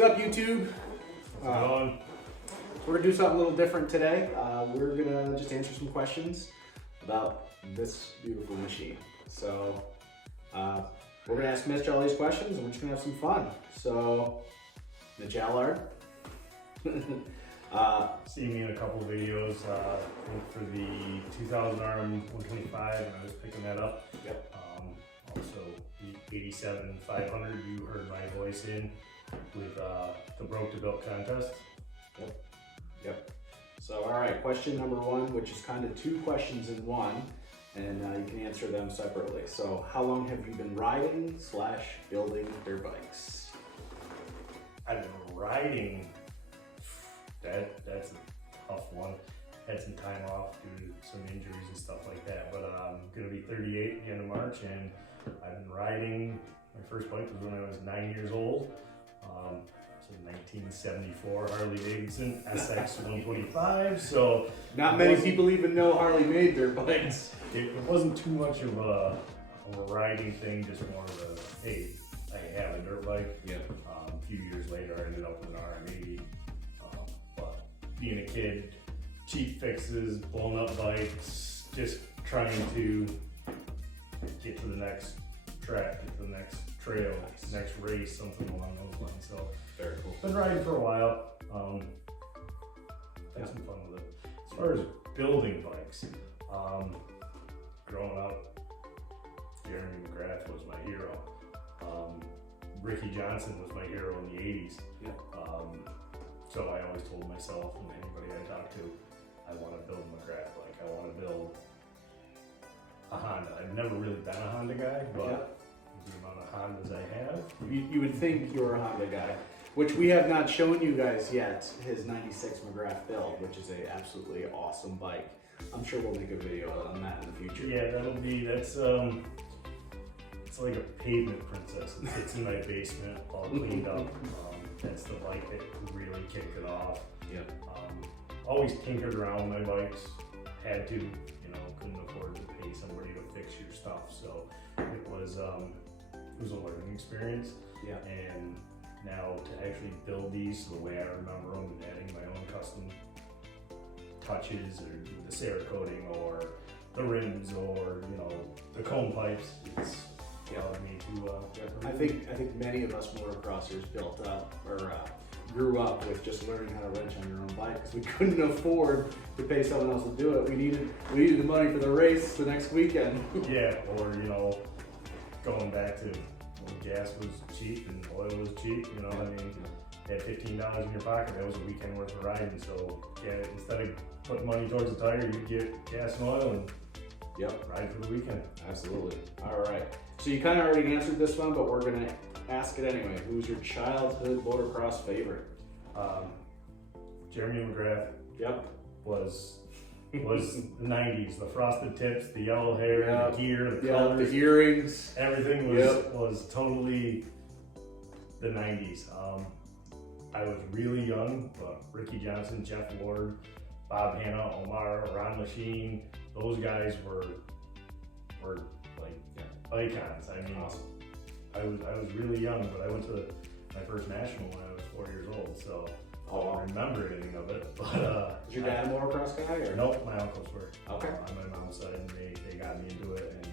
What's up, YouTube? On. We're gonna do something a little different today. We're gonna just answer some questions about this beautiful machine. So we're gonna ask Mitch all these questions, and we're just gonna have some fun. So, Mitch Allard. Seen me in a couple videos for the 2000 ARM 125, and I was picking that up. Yep. Also, the 87 500, you heard my voice in with the Broke to Built contest. Yep. So, all right, question number one, which is kind of two questions in one, and you can answer them separately. So, how long have you been riding / building dirt bikes? I've been riding. That's a tough one. Had some time off due to some injuries and stuff like that, but I'm gonna be 38 at the end of March, and I've been riding. My first bike was when I was 9 years old. So 1974 Harley Davidson SX 125. So Not many people even know Harley made their bikes. it wasn't too much of a riding thing, just more of a, hey, I have a dirt bike. Yeah. A few years later, I ended up with an RM80. But being a kid, cheap fixes, blown up bikes, just trying to get to the next track, get to the next trail, next race, something along those lines. So Very cool. been riding for a while. Had some fun with it. As far as building bikes, growing up, Jeremy McGrath was my hero. Ricky Johnson was my hero in the 80s. Yeah. So I always told myself and anybody I talked to, I want to build a McGrath bike. I want to build a Honda. I've never really been a Honda guy, but the amount of Hondas I have. You would think you're a Honda guy, which we have not shown you guys yet, his 96 McGrath build, which is a absolutely awesome bike. I'm sure we'll make a video on that in the future. Yeah, that's it's like a pavement princess. It sits in my basement, all cleaned up. That's the bike that really kicked it off. Yeah. Always tinkered around with my bikes. Had to, couldn't afford to pay somebody to fix your stuff. So it was a learning experience. Yeah. And now to actually build these the way I remember them and adding my own custom touches or the Cerakoting or the rims or the cone pipes, it's allowed me to. I think many of us motocrossers built up or grew up with just learning how to wrench on your own bike because we couldn't afford to pay someone else to do it. We needed the money for the race the next weekend. Yeah, or going back to when gas was cheap and oil was cheap. You had $15 in your pocket. That was a weekend worth of riding. So yeah, instead of putting money towards the tire, you get gas and oil and ride for the weekend. Absolutely. All right. So you kind of already answered this one, but we're gonna ask it anyway. Who's your childhood motocross favorite? Jeremy McGrath. Yep. Was the 90s. The frosted tips, the yellow hair, the gear, the colors, the earrings. Everything was totally the 90s. I was really young, but Ricky Johnson, Jeff Ward, Bob Hanna, Omar, Ron Machine, those guys were like icons. I mean, awesome. I was really young, but I went to my first national when I was 4 years old, so I don't remember anything of it. But was your dad a motocross guy? Or? Nope, my uncles were. Okay. On my mom's side, and they got me into it, and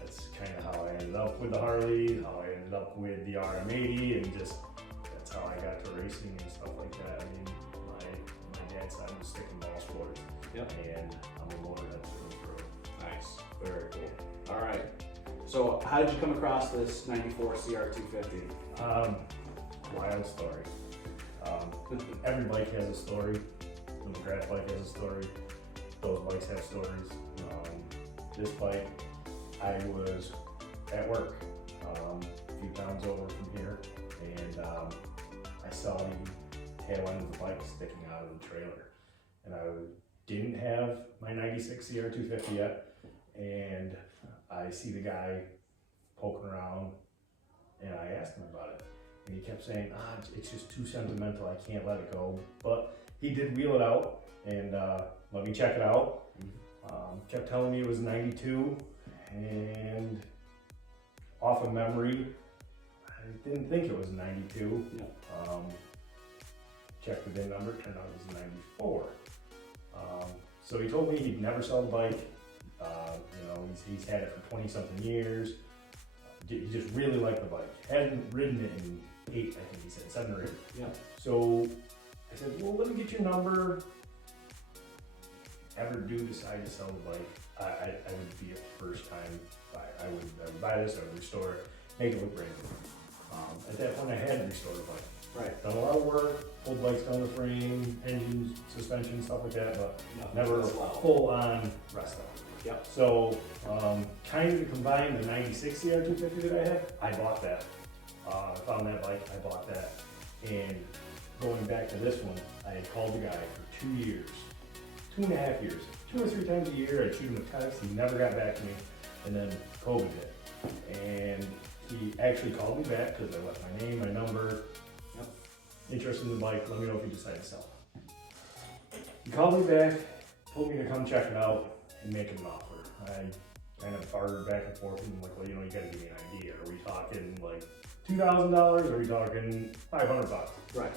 that's kind of how I ended up with the Harley, how I ended up with the RM80, and just that's how I got to racing and stuff like that. I mean, my dad's side was stick and ball sports. Yep. And I'm a motorhead through. Nice. Very cool. All right. So how did you come across this 94 CR250? Wild story. Every bike has a story. The McGrath bike has a story. Those bikes have stories. This bike, I was at work a few towns over from here, and I saw the tail end of the bike sticking out of the trailer. And I didn't have my 96 CR250 yet, and I see the guy poking around, and I asked him about it. And he kept saying, it's just too sentimental, I can't let it go. But he did wheel it out and let me check it out. Kept telling me it was 92, and off of memory, I didn't think it was 92. Yeah. Checked the VIN number, turned out it was 94. So he told me he'd never sell the bike. He's had it for 20 something years. He just really liked the bike. Hadn't ridden it in 8, I think he said, 7 or 8. Yeah. So I said, well, let me get your number. Ever do decide to sell the bike, I would be a first time buyer. I would buy this, I would restore it, make it look brand new. At that point I had restored the bike. Right. Done a lot of work, pulled bikes down the frame, engines, suspension, stuff like that, but never full on resto. Yep. So, kind of to combine the 96 CR250 that I had, I bought that. I found that bike, I bought that. And going back to this one, I had called the guy for 2 years, 2.5 years, 2 or 3 times a year. I'd shoot him a text, he never got back to me, and then COVID hit. And he actually called me back because I left my name, my number, interested in the bike, let me know if you decide to sell it. He called me back, told me to come check it out and make him an offer. I kind of bartered back and forth and I'm like, well, you gotta give me an idea. Are we talking like $2,000 or are we talking $500? Right.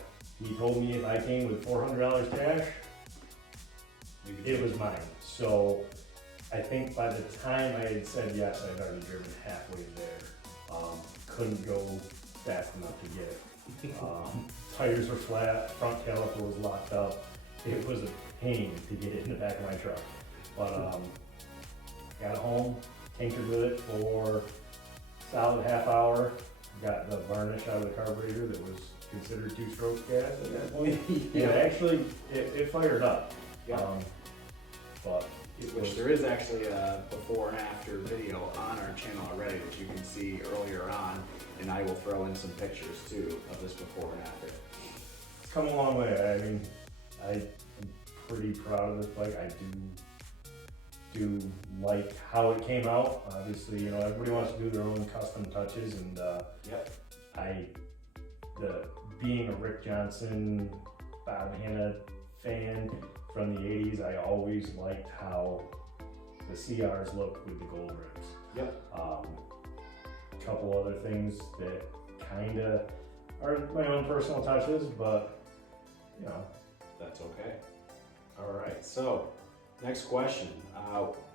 He told me if I came with $400 cash, it was mine. So I think by the time I had said yes, I'd already driven halfway there. Couldn't go fast enough to get it. Tires were flat, front caliper was locked up. It was a pain to get it in the back of my truck. But got home, tinkered with it for a solid half hour. Got the varnish out of the carburetor that was considered 2-stroke gas at that point. Yeah. And actually, it fired up. Yeah. But which there is actually a before and after video on our channel already that you can see earlier on, and I will throw in some pictures too of this before and after. It's come a long way. I mean, I am pretty proud of this bike. I do like how it came out. Obviously, everybody wants to do their own custom touches, and being a Rick Johnson, Bob Hanna fan from the 80s, I always liked how the CRs look with the gold rims. Yep. A couple other things that kind of are my own personal touches, but that's okay. All right, so next question.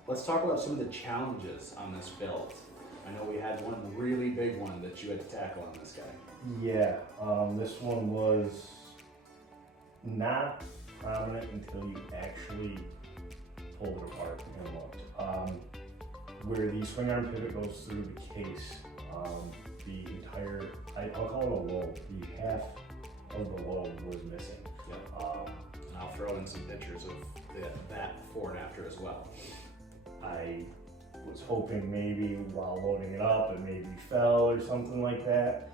Let's talk about some of the challenges on this build. I know we had one really big one that you had to tackle on this guy. Yeah, this one was not prominent until you actually pulled it apart and looked. Where the swing arm pivot goes through the case, the entire, I'll call it a lobe, the half of the lobe was missing. Yep. And I'll throw in some pictures of that before and after as well. I was hoping maybe while loading it up it maybe fell or something like that.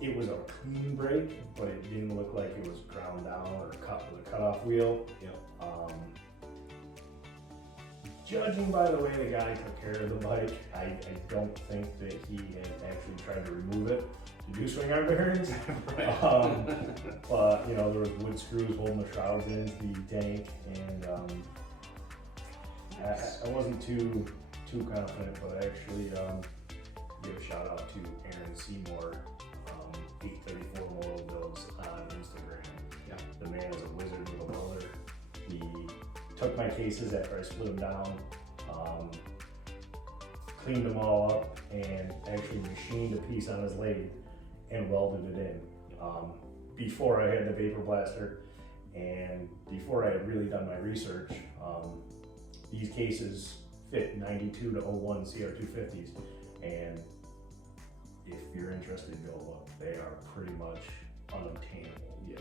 It was a clean break, but it didn't look like it was ground down or cut with a cutoff wheel. Yep. Judging by the way the guy took care of the bike, I don't think that he had actually tried to remove it to do swing arm bearings. Right. But there was wood screws holding the shrouds into the tank, and I wasn't too confident, but I actually give a shout out to Aaron Seymour, 834 Moral Builds on Instagram. Yeah. The man is a wizard with a welder. He took my cases after I split them down, cleaned them all up, and actually machined a piece on his lathe and welded it in. Before I had the vapor blaster and before I had really done my research, these cases fit 92 to 01 CR250s, and if you're interested, go look. They are pretty much unobtainable. Yeah,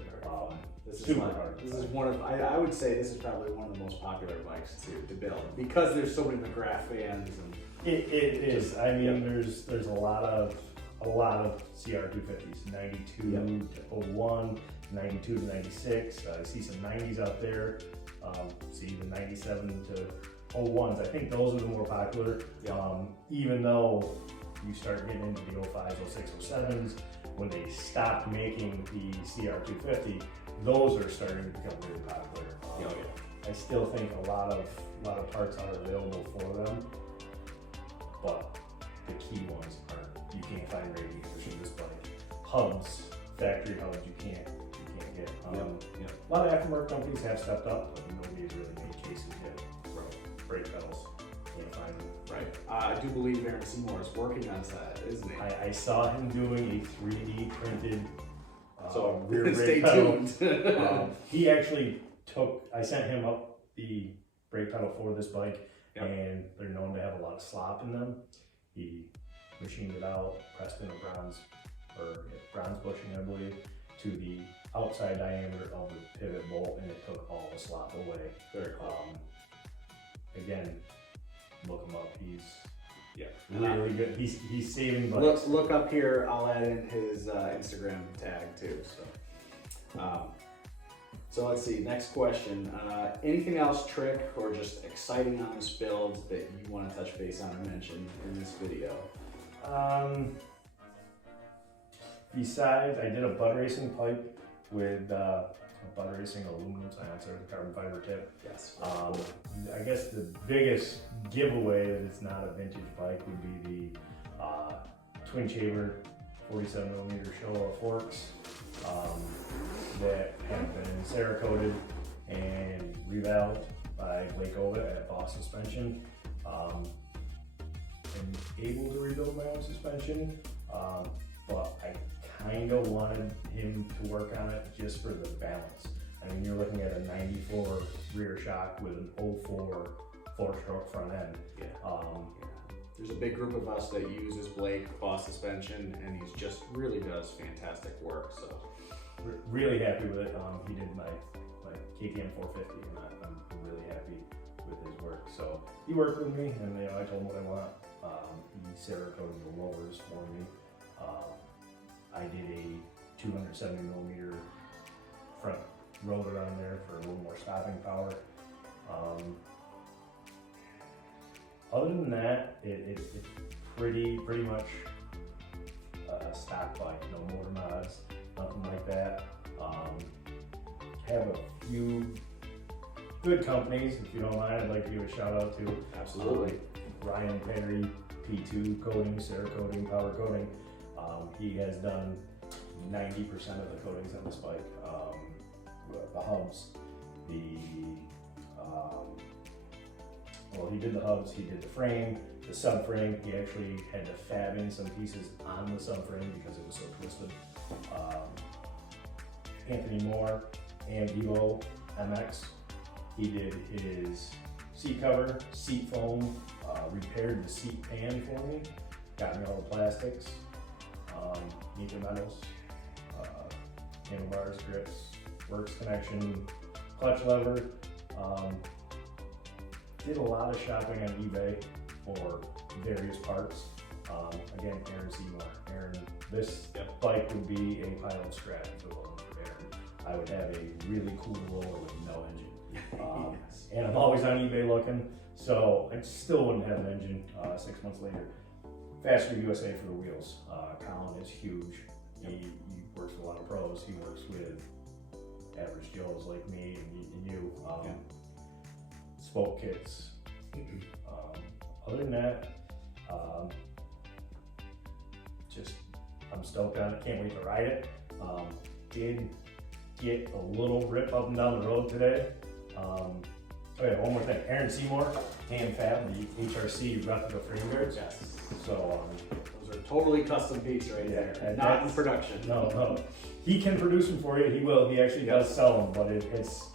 this is hard. This is one of, I would say this is probably one of the most popular bikes to build because there's so many McGrath fans. And it is. I mean, there's a lot of CR250s, 92 to 01, 92 to 96. I see some 90s out there. See the 97 to 01s. I think those are the more popular. Even though you start getting into the 05s, 06, 07s, when they stopped making the CR250, those are starting to become really popular. I still think a lot of parts are available for them, but the key ones aren't. You can't find radiators for this bike. hubs, factory hubs, you can't get. Yep. A lot of aftermarket companies have stepped up, but nobody's really made cases yet. Right. Brake pedals, can't find them. Right. I do believe Aaron Seymour is working on that, isn't he? I saw him doing a 3D printed So rear brake stay pedal. tuned. He actually I sent him up the brake pedal for this bike, Yep. and they're known to have a lot of slop in them. He machined it out, pressed in a bronze bushing, I believe, to the outside diameter of the pivot bolt, and it took all the slop away. Very cool. Again, look him up. He's Yeah. really good. He's saving bikes. Look up here. I'll add in his Instagram tag too. So let's see. Next question. Anything else trick or just exciting on this build that you want to touch base on or mention in this video? Besides, I did a bud racing pipe with a bud racing aluminum silencer with a carbon fiber tip. Yes. I guess the biggest giveaway that it's not a vintage bike would be the twin chamber 47mm Showa forks that have been Cerakoted and revalved by Blake Ova at Boss Suspension. I'm able to rebuild my own suspension, but I kind of wanted him to work on it just for the balance. I mean, you're looking at a 94 rear shock with an 04 four-stroke front end. Yeah. There's a big group of us that uses Blake Boss Suspension, and he just really does fantastic work. So really happy with it. He did my KTM 450, and I'm really happy with his work. So he worked with me, and I told him what I want. He Cerakoted the lowers for me. I did a 270mm front rotor on there for a little more stopping power. Other than that, it's pretty much a stock bike, no motor mods, nothing like that. Have a few good companies, if you don't mind. I'd like to give a shout out to absolutely. Ryan Perry, P2 coating, Cerakoting, powder coating. He has done 90% of the coatings on this bike. The hubs, he did the hubs, he did the frame, the subframe. He actually had to fab in some pieces on the subframe because it was so twisted. Anthony Moore and Evo MX. He did his seat cover, seat foam, repaired the seat pan for me, got me all the plastics, nickel metals, handlebars, grips, works connection, clutch lever. Did a lot of shopping on eBay for various parts. Again, Aaron Seymour. This bike would be a pilot scrap if it wasn't for Aaron. I would have a really cool roller with no engine. Yes. And I'm always on eBay looking, so I still wouldn't have an engine 6 months later. Faster USA for the wheels. Colin is huge. He works with a lot of pros. He works with average Joes like me and you. Spoke kits. Other than that, I'm stoked on it. Can't wait to ride it. Did get a little rip up and down the road today. One more thing. Aaron Seymour, hand fab, the HRC replica frame guards. Yes. So those are totally custom piece right there. Not in production. No. He can produce them for you. He will. He actually does sell them, but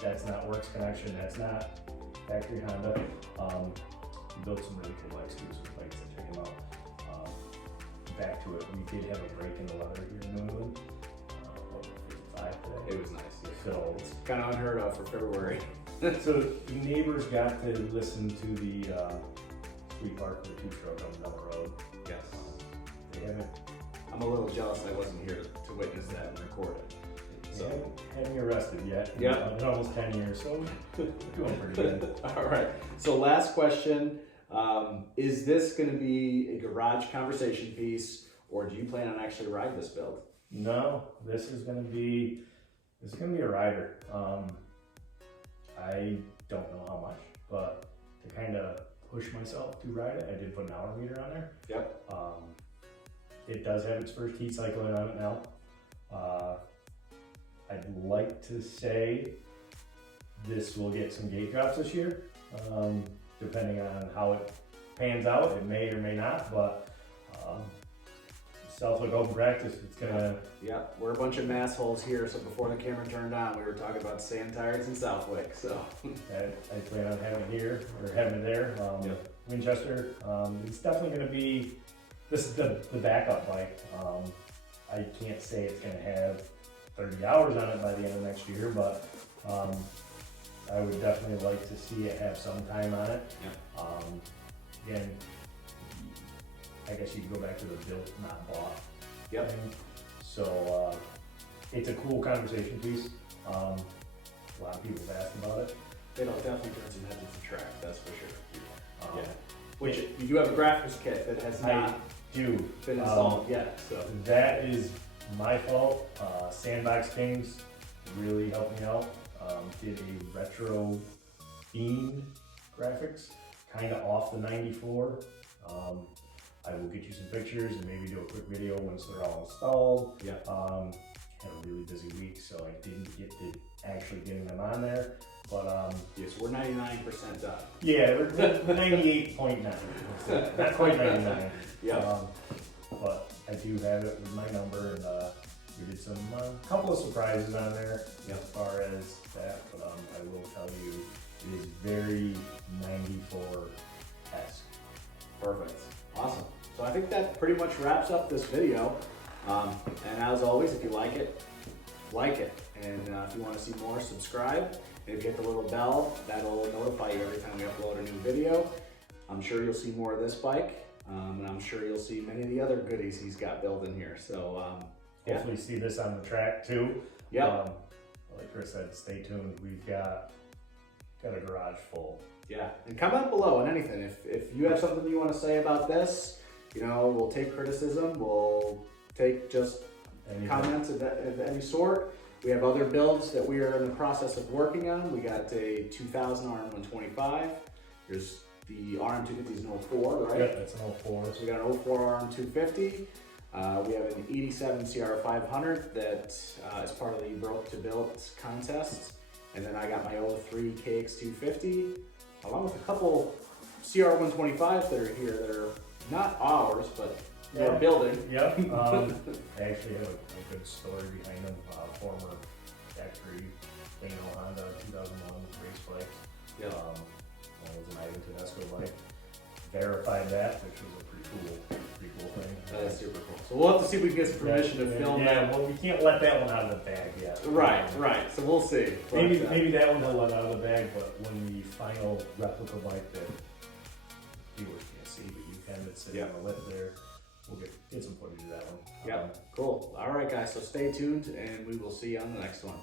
that's not Works Connection. That's not factory Honda. He built some really cool bikes too, so I'd like to check him out. Back to it, we did have a break in the leather here in New England. 55 today. It was nice. Yeah. So it's kind of unheard of for February. So the neighbors got to listen to the Sweet Park with the two-stroke on down the road. Yes. They haven't. I'm a little jealous I wasn't here to witness that and record it. So. They haven't me arrested yet. Yeah. In almost 10 years, so doing pretty good. All right. So last question. Is this going to be a garage conversation piece, or do you plan on actually riding this build? No, this is going to be a rider. I don't know how much, but to kind of push myself to ride it, I did put an hour meter on there. Yep. It does have its first heat cycle in on it now. I'd like to say this will get some gate drops this year, depending on how it pans out. It may or may not, but Southwick Open practice, it's gonna. Yeah, we're a bunch of massholes here, so before the camera turned on, we were talking about sand tires in Southwick, so. I plan on having it here, or having it there. Winchester, it's definitely gonna be, this is the backup bike. I can't say it's gonna have 30 hours on it by the end of next year, but I would definitely like to see it have some time on it. Again, I guess you could go back to the built, not bought thing. So it's a cool conversation piece. A lot of people have asked about it. It'll definitely turn some heads into the track, that's for sure. Which you do have a graphics kit that has not been installed yet. So that is my fault. Sandbox Kings really helped me out. Did a retro themed graphics, kind of off the 94. I will get you some pictures and maybe do a quick video once they're all installed. Had a really busy week, so I didn't get to actually getting them on there. But yes, we're 99% done. Yeah, we're 98.9. Not quite 99. But I do have it with my number, and we did some couple of surprises on there as far as that. But I will tell you, it is very 94-esque. Perfect. Awesome. So I think that pretty much wraps up this video. And as always, if you like it, like it. And if you want to see more, subscribe. And if you hit the little bell, that'll notify you every time we upload a new video. I'm sure you'll see more of this bike. And I'm sure you'll see many of the other goodies he's got built in here. So hopefully see this on the track too. Like Chris said, stay tuned. We've got a garage full. And comment below on anything. If you have something you want to say about this, we'll take criticism. We'll take just comments of any sort. We have other builds that we are in the process of working on. We got a 2000 RM125. There's the RM250 is an 04, right? Yeah, that's an 04. So we got an 04 RM250. We have an 87 CR500 that is part of the Broke to Build contest. And then I got my 03 KX250, along with a couple CR125s that are here that are not ours, but we're building. I actually have a good story behind them. Former factory Plano Honda 2001 race bike. One was an Ivan Tedesco bike. Verified that, which was a pretty cool thing. That is super cool. So we'll have to see if we can get some permission to film that. Well, we can't let that one out of the bag yet. Right. So we'll see. Maybe that one will let out of the bag, but when the final replica bike that viewers can't see, but you can, that's sitting on the lip there, we'll get some footage of that one. Cool. All right, guys. So stay tuned, and we will see you on the next one.